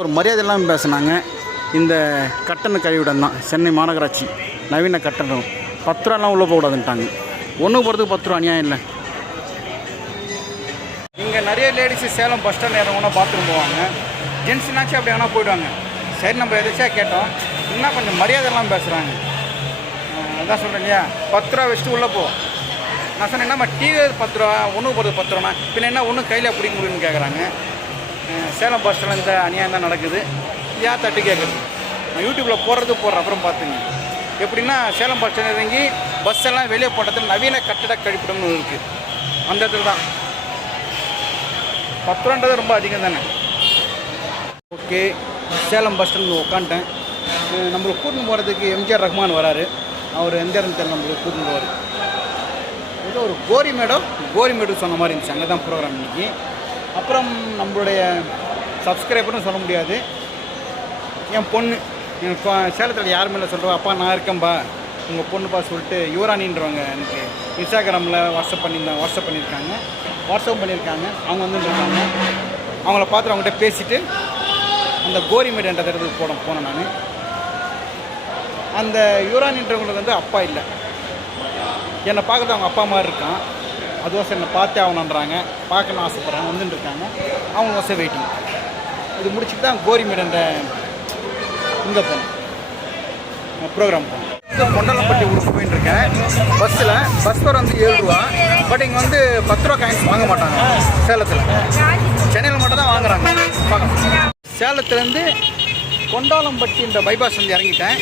ஒரு மரியாதையெல்லாம் பேசுனாங்க. இந்த கட்டண கழிவிடம் தான் சென்னை மாநகராட்சி நவீன கட்டணம் 10 ரூபாலாம் உள்ளே போகக்கூடாதுன்ட்டாங்க. ஒன்று போகிறதுக்கு 10 ரூபா அநியாயம் இல்லை. இங்கே நிறைய லேடிஸு சேலம் பஸ் ஸ்டாண்ட் இறங்கினா பாத்ரூம் போவாங்க. ஜென்ஸ்னாச்சும் அப்படி வேணால் போயிடுவாங்க. சரி, நம்ம எதாச்சும் கேட்டோம், இன்னும் கொஞ்சம் மரியாதையெல்லாம் பேசுகிறாங்க. அதான் சொல்கிறேன் இல்லையா, 10 ரூபா வச்சுட்டு உள்ளே போ. நான் சொன்னேன், என்னம்மா டீ 10 ரூபா, ஒன்று போகிறது 10 ரூபாண்ணா, பின்ன என்ன ஒன்றும் கையில் பிடிக்க முடியும்னு கேட்குறாங்க. சேலம் பஸ் ஸ்டாண்டில் இந்த அநியாயம் தான் நடக்குது. யார் தட்டு கேட்குறது? நான் யூடியூப்பில் போடுறேன். அப்புறம் பார்த்துங்க எப்படின்னா, சேலம் பஸ் ஸ்டாண்ட் இறங்கி பஸ் எல்லாம் வெளியே போட்டது நவீன கட்டட கழிப்பிடம்னு இருக்குது. அந்த இடத்துல தான் 10 ரூபான்றது ரொம்ப அதிகம் தானே. ஓகே, சேலம் பஸ் ஸ்டாண்ட் உட்காந்துட்டேன். நம்மளுக்கு கூட்டின்னு போகிறதுக்கு எம்ஜிஆர் ரஹ்மான் வராரு. அவர் எந்த இடத்துல தெரியல, நம்மளுக்கு கூட்டின்னு போவார். ஏதோ ஒரு கோரிமேடு சொன்ன மாதிரி இருந்துச்சு. அங்கே தான் ப்ரோக்ராம் இன்றைக்கி. அப்புறம் நம்மளுடைய சப்ஸ்கிரைபர்னு சொல்ல முடியாது, என் பொண்ணு, எனக்கு சேலத்தில் யாருமே இல்லை சொல்கிறோம், அப்பா நான் இருக்கேன்பா உங்கள் பொண்ணுப்பா சொல்லிட்டு யுவராணின்றவங்க எனக்கு இன்ஸ்டாகிராமில் வாட்ஸ்அப் பண்ணியிருக்காங்க. அவங்க வந்துருக்காங்க. அவங்கள பார்த்துட்டு அவங்ககிட்ட பேசிவிட்டு அந்த கோரிமேடுன்ற இடத்துக்கு போனேன் நான். அந்த யுவராணின்றவங்களுக்கு வந்து அப்பா இல்லை, என்னை பார்க்குறது அவங்க அப்பா மாதிரி இருக்கான். அதுவாசம் என்னை பார்த்தே ஆகணுன்றாங்க, பார்க்கணும்னு ஆசைப்பட்றாங்க, வந்துட்டுருக்காங்க. அவங்க வசம் வெயிட்டிங். இது முடிச்சுட்டு தான் கோரிமேடுன்ற இங்கே போகணும், ப்ரோக்ராம் போகணும். கொண்டலம்பட்டி ஊருக்கு போயிட்டுருக்கேன். பஸ் வர வந்து 7 ரூபா. பட் இங்கே வந்து 10 ரூபா காயின்ஸ் வாங்க மாட்டாங்க சேலத்தில். சென்னையில் மட்டும் தான் வாங்குறாங்க. பார்க்கலாம். சேலத்துலேருந்து கொண்டாலம்பட்டின்ற பைபாஸ் வந்து இறங்கிட்டேன்.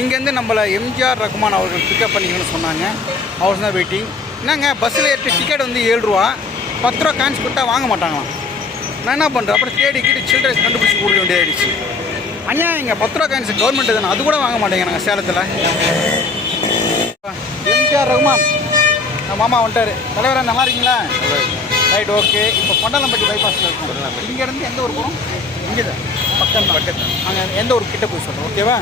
இங்கேருந்து நம்மளை எம்ஜிஆர் ரஹ்மான் அவர்கள் பிக்கப் பண்ணிக்கணும்னு சொன்னாங்க. அவர் தான் வெயிட்டிங். என்னங்க பஸ்ஸில் ஏற்ற டிக்கெட் வந்து 7 ரூபா, 10 ரூபா காயின்ஸ் கொடுத்தா வாங்க மாட்டாங்களாம். நான் என்ன பண்ணுறேன், அப்புறம் தேடிக்கிட்டு சில்ட்ரன்ஸ் கண்டுபிடிச்சி கொடுக்க வேண்டியதாகிடுச்சு. அநியாயம். இங்கே 10 ரூபா காயின்ஸ் கவர்மெண்ட் தானே, அது கூட வாங்க மாட்டேங்க நாங்கள் சேலத்தில். எம்ஜிஆர் ரஹ்மான் மாமா வந்துட்டார். தலைவராக நல்லா இருக்கீங்களா? Right, okay. இப்போ கொண்டாலம்பட்டி பைபாஸில் இருக்கும். இங்கேருந்து எந்த ஒரு போகிறோம்? இங்கே தான் பக்கத்து அங்கே எந்த ஒரு கிட்ட போய் சொல்கிறோம், ஓகேவா?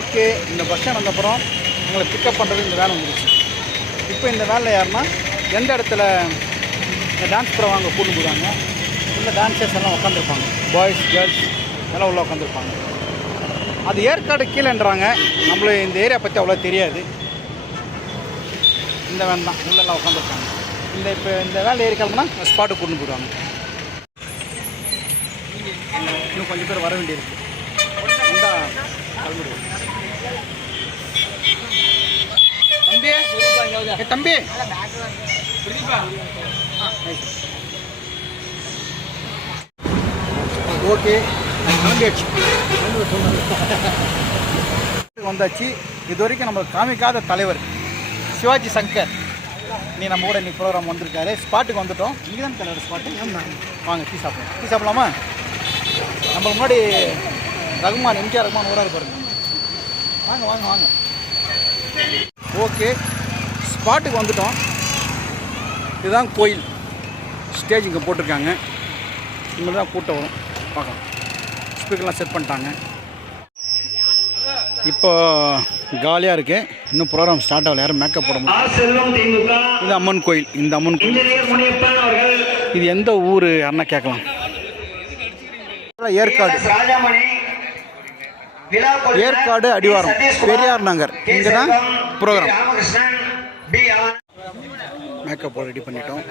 ஓகே, இந்த பஸ் ஸ்டாண்ட் வந்தப்புறம் உங்களை பிக்கப் பண்ணுறது இந்த வேலை வந்துருச்சு. இப்போ இந்த வேலையில் யாருன்னா, எந்த இடத்துல இந்த டான்ஸ் ப்ரோவாங்க அங்கே கூட்டு போடுவாங்க, உள்ள டான்ஸர்ஸ் எல்லாம் உட்காந்துருப்பாங்க, பாய்ஸ் கேர்ள்ஸ் எல்லாம் உள்ளே உட்காந்துருப்பாங்க. அது ஏற்காடு கீழேன்றாங்க. நம்மளுக்கு இந்த ஏரியா பற்றி அவ்வளோ தெரியாது. இந்த வேன் தான் உள்ளெல்லாம் உட்காந்துருப்பாங்க. இப்போ இந்த வேலை ஏறி கிளம்புனா ஸ்பாட்டுக்கு கூட்டு போடுவாங்க. இன்னும் கொஞ்சம் பேர் வர வேண்டியிருக்கு. தம்பி ஓகே, வந்தாச்சு. இது வரைக்கும் நம்மளுக்கு காமிக்காத தலைவர் சிவாஜி சங்கர் நீ நம்ம கூட இன்னைக்கு ப்ரோக்ராம் வந்திருக்காரு. ஸ்பாட்டுக்கு வந்துட்டோம். இங்கே தான் தலைவர் ஸ்பாட்டு. வாங்க டீ சாப்பிடலாமா? நம்ம முன்னாடி ரகுமான், எம்ஜிஆர் ரகுமான் ஊராக பாருங்க. வாங்க. ஓகே, ஸ்பாட்டுக்கு வந்துட்டோம். இதுதான் கோயில். ஸ்டேஜ் இங்கே போட்டிருக்காங்க. இங்கே தான் கூட்டம் வரும், பார்க்கலாம். ஸ்பீக்கர்லாம் செட் பண்ணிட்டாங்க. இப்போ காலியாக இருக்குது. இன்னும் ப்ரோக்ராம் ஸ்டார்ட் ஆகல. யாரும் மேக்கப் போட முடியும். இது அம்மன் கோயில். இந்த அம்மன் கோயில் இது எந்த ஊர் யாருன்னா கேட்கலாம். ஏற்காடு அடிவாரம் பெரியார் நகர். இங்கே தான் ப்ரோக்ராம். மேக்கப் ரெடி பண்ணிட்டோம்.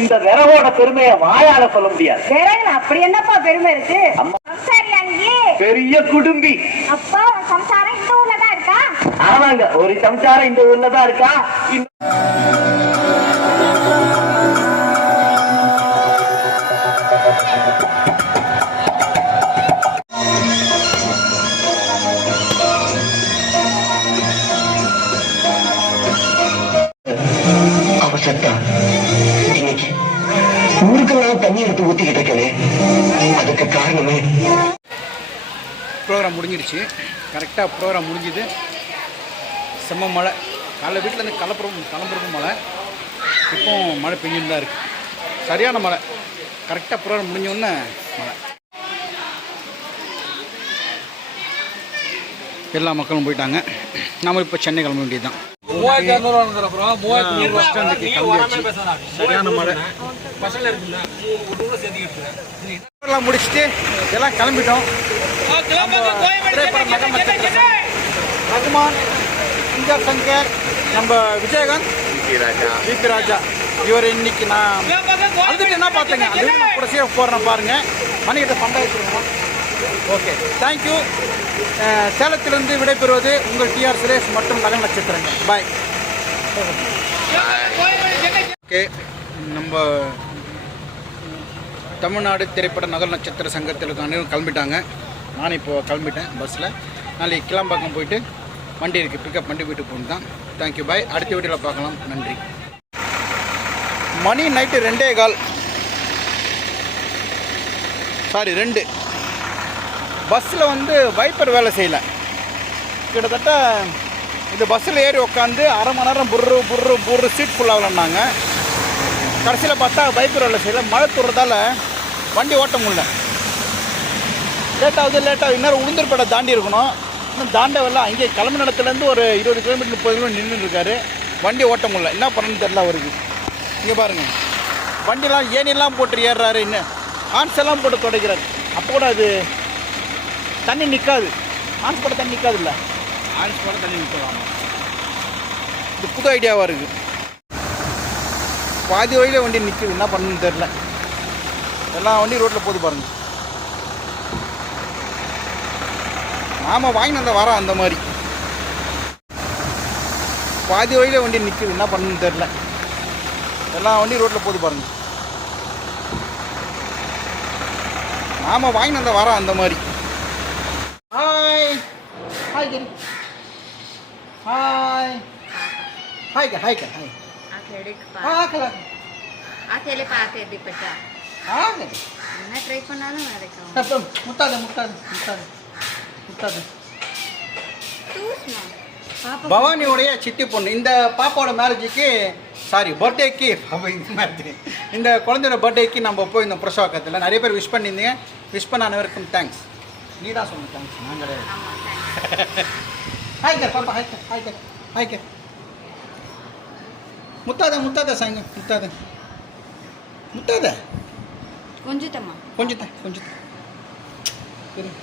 இந்த விரவோட பெருமையை வாயால சொல்ல முடியாது. அப்படி என்னப்பா பெருமை இருக்கு? பெரிய குடும்பி. அப்பா சம்சாரம் இந்த ஊர்ல தான் இருக்கா? ஆமாங்க, ஒரு சம்சாரம் இந்த ஊர்ல தான் இருக்கா. செத்தா இன்னைக்கு ஊருக்கெல்லாம் தண்ணி எடுத்து ஊத்திக்கிட்டு இருக்கவே அதுக்கு காரணமே ப்ரோக்ராம் முடிஞ்சிருச்சு. கரெக்டாக ப்ரோக்ராம் முடிஞ்சுது. செம்ம மழை. காலைல வீட்டிலேருந்து கிளம்புறதும் மழை. இப்போ மழை பெஞ்சுன்னு தான் இருக்குது. சரியான மழை. கரெக்டாக ப்ரோக்ராம் முடிஞ்சோடனே மழை. எல்லா மக்களும் போயிட்டாங்க. நம்ம இப்போ சென்னை கிளம்ப வேண்டியது தான். சரியான மழை. எல்லாம் முடிச்சுட்டு எல்லாம் கிளம்பிட்டோம். ரகுமான், சிங்கர் சங்கர், நம்ம விஜயகாந்த், விபி ராஜா இவர் இன்னைக்கு நான் அழுதுட்டு என்ன பார்த்தேங்க கூட சேவ போகிறேன் பாருங்க. மணிக்கிட்ட ஃபண்டாக வச்சுருக்கோம். Okay, thank you. சேலத்திலிருந்து விடைபெறுவது உங்கள் டிஆர் சுரேஷ் மற்றும் நகன் நட்சத்திரங்க. பாய். ஓகே, நம்ம தமிழ்நாடு திரைப்பட நகல் நட்சத்திர சங்கத்திற்கு அனைவரும் கிளம்பிட்டாங்க. நான் இப்போது கிளம்பிட்டேன் பஸ்ஸில். நாளைக்கு கிளம்பாக்கம் போயிட்டு வண்டி இருக்குது, பிக்கப் பண்ணி வீட்டுக்கு போகணும் தான். தேங்க்யூ, பாய். அடுத்த வீடியோவில் பார்க்கலாம். நன்றி. மணி நைட்டு 2:15. சாரி 2. பஸ்ஸில் வந்து வைப்பர் வேலை செய்யலை. கிட்டத்தட்ட இந்த பஸ்ஸில் ஏறி உட்காந்து அரை மணி நேரம் புர்ரு சீட் ஃபுல்லாகலன்னாங்க. கடைசியில் பார்த்தா வைப்பர் வேலை செய்யலை. மழை தூர்றதால வண்டி ஓட்ட முடியல. லேட்டாகுது. இன்னும் உளுந்தூர்பேட்டை தாண்டி இருக்கணும். இன்னும் தாண்டவில்லை. அங்கே கிளம்பு இடத்துலேருந்து ஒரு 20 கிலோமீட்டர் 30 கிலோமீட்டர் நின்றுட்டு இருக்காரு. வண்டி ஓட்ட முடியல. என்ன பண்ணணும்னு தெரியல அவருக்கு. இங்கே பாருங்கள், வண்டிலாம் ஏனிலாம் போட்டு ஏறுறாரு. இன்னும் ஹான்ஸ் எல்லாம் போட்டு துடைக்கிறாரு. அப்போ கூட அது தண்ணி நிற்காது. ஹான்ஸ் போட தண்ணி நிற்காது. இல்லை, ஹான்ஸ் போட தண்ணி நிற்கலாம். இது புது ஐடியாவாக இருக்குது. பாதி வழியில் வண்டி நிற்குது. என்ன பண்ணணும்னு தெரில. எல்லா வண்டியும் ரோட்டில் போது பாருங்கள். நாம் வாங்கிட்டு வந்த வரோம் அந்த மாதிரி. பாதி வழியில் வண்டி நிற்குது. என்ன பண்ணணும்னு தெரில. எல்லா வண்டியும் ரோட்டில் போது பாருங்கள். நாம் வாங்கிட்டு வந்த வரோம் அந்த மாதிரி. Hi hi hi hi hi hi. என்ன ட்ரை பண்ணாலும் நடக்கும். முட்டாது. பவானியோடைய சித்தி பொண்ணு. இந்த பாப்பாவோட மேரேஜுக்கு பர்த்டேக்கு இந்த குழந்தையோட பர்த்டேக்கு நம்ம போய் இந்த பிரசவக்கத்தில் நிறைய பேர் விஷ் பண்ணியிருந்தீங்க. விஷ் பண்ண அனைவருக்கும் தேங்க்ஸ். நீ தான் சொன்ன தேங்க்ஸ், நான் கிடையாது. ஹாய்கர் பாப்பா, ஹாய்கர். முத்தாத சாங்க, முத்தாத கொஞ்சம் கொஞ்சம்